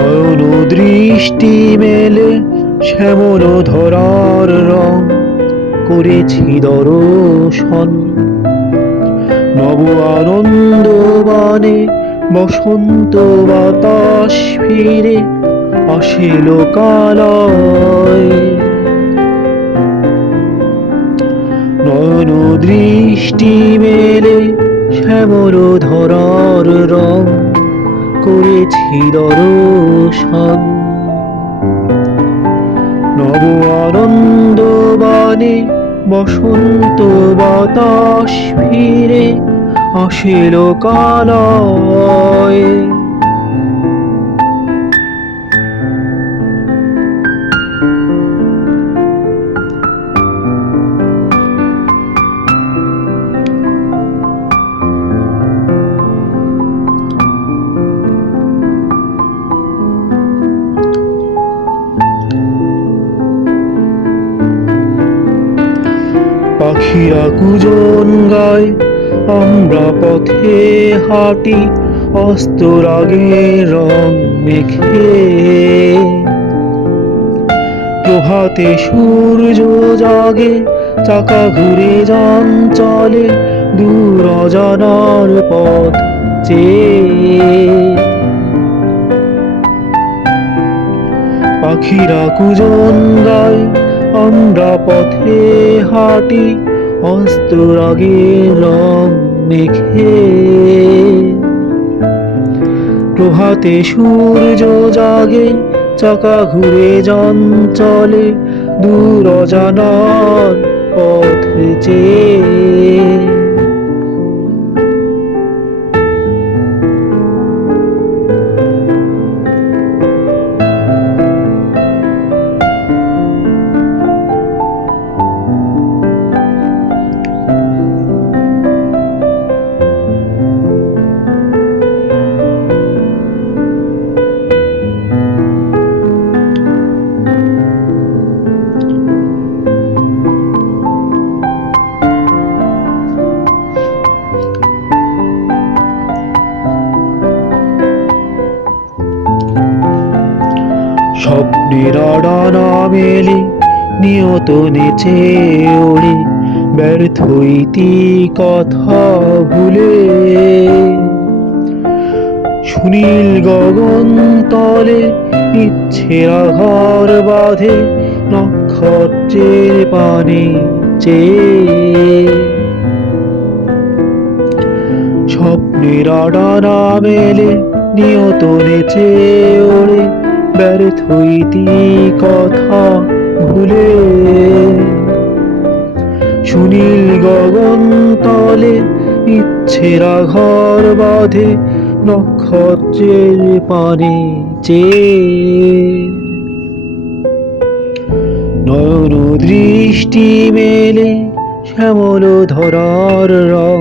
নয়ন দৃষ্টি মেলে শ্যামল ধরার রং করেছি দর্শন। নব আনন্দ বানে বসন্ত বাতাস ফিরে আসে লোকালয়। নয়ন দৃষ্টি মেলে শ্যামল ধরার রং করেছি দর্শন। নব আনন্দ বানে বসন্ত বাতাস ফিরে আসে লোকালয়। পাখিরা কুজন গায়, আমরা পথে হাঁটি অস্তর আগে রং মেখে। প্রভাতে সূর্য জাগে, চাকা ঘুরে যান চলে দূর অজানার পথ চেয়ে। পাখিরা কুজন গায়, আমরা পথে হাঁটি অস্তর আগে রং মেখে। প্রভাতে সূর্য জাগে, চাকা ঘুরে যান চলে দূর অজানার পথ চেয়ে। স্বপ্নের ডানা মেলে নিয়ত নেচে ওড়ে ব্যর্থ ইতি কথা ভুলে। সুনীল গগন তলে ইচ্ছেরা ঘর বাঁধে নক্ষত্রের পানে চেয়ে। স্বপ্নের ডানা মেলে নিয়ত নেচে ওড়ে ব্যর্থ ইতি কথা ভুলে। সুনীল গগন তলে ইচ্ছেরা ঘর বাঁধে নক্ষত্রের পানে চেয়ে। নয়ন দৃষ্টি মেলে শ্যামল ধরার রং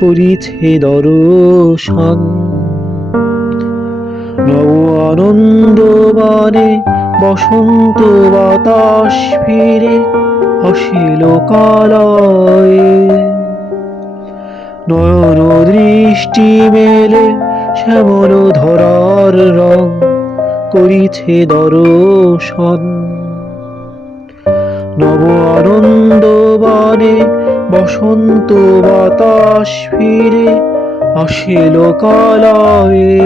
করিছে দর্শন। নব আনন্দ বানে বসন্ত বাতাস ফিরে আসে লোকালয়ে। নয়ন দৃষ্টি মেলে শ্যামল ধরার রং করিছে দর্শন। নব আনন্দ বানে বসন্ত বাতাস ফিরে আসে লোকালয়ে।